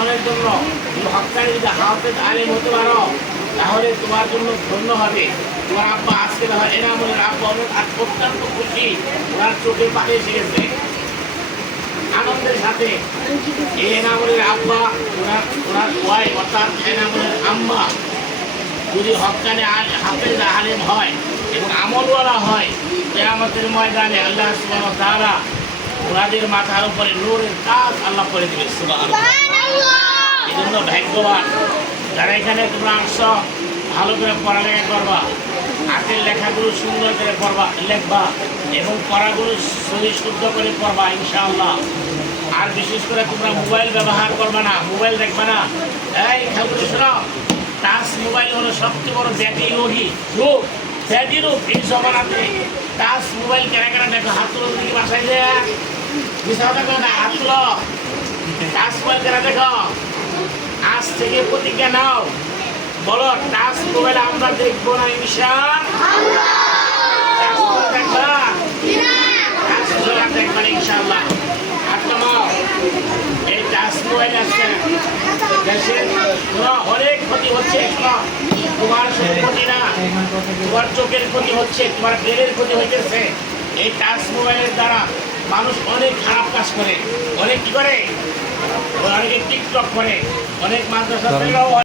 বাঁচানোর জন্য হকানি যদি হাফেজ আলেম হতে পারো তাহলে তোমার জন্য ধন্য হবে। তোমার আব্বা আজকে এনামুলের আব্বা অত্যন্ত খুশি, ওনার চোখে পানি এসে গেছে আনন্দের সাথে। এই এনামুলের আব্বা ওনার ওয়াইফ অর্থাৎ এনামুলের আম্মা যদি হকানি হাফেজ আলেম হয় এবং আমলওয়ালা হয়, কিয়ামতের ময়দানে আল্লাহ সুবহানাহু ওয়া তাআলা ওনাদের মাথার উপরে নূরের তাজ আল্লাহ করে দেবে। সুবহানাল্লাহ। এই জন্য ভাগ্যবান যারা এখানে তোমরা আসছো, ভালো করে পড়ালেখা করবা, হাতের লেখাগুলো সুন্দর করে পড়বা, লিখবা এবং পড়াগুলো সহি শুদ্ধ করে পড়বা ইনশাআল্লাহ। আর বিশেষ করে তোমরা মোবাইল ব্যবহার করবা না, মোবাইল দেখবা না। এই খেয়াল করে শোনো, টাচ মোবাইল হলো সবচেয়ে বড় রোগ এই জমানাতে। টাচ মোবাইল কেনা কেনা দেখো, হাত তুলো দিকে বাসায় যে বিশাল দেখো না, হাত তুলো। টাচ মোবাইল কেনা দেখো, আজ থেকে প্রতিজ্ঞা নাও, বলো টাচ মোবাইল আমরা দেখবো না ইনশাআল্লাহ। টাচ মোবাইল দেখবা, টাচ মোবাইল দেখবা না ইনশাআল্লাহ। হাত নামাও। এই টাচ মোবাইল আছে দেশের অনেক ক্ষতি হচ্ছে। তোমার শুধু ক্ষতি না, তোমার চোখের ক্ষতি হচ্ছে, তোমার ব্রেনের ক্ষতি হইতেছে। এই টাচ মোবাইলের দ্বারা মানুষ অনেক খারাপ কাজ করে, অনেক কি করে, অনেকে টিকটক করে, অনেক মাদ্রাসা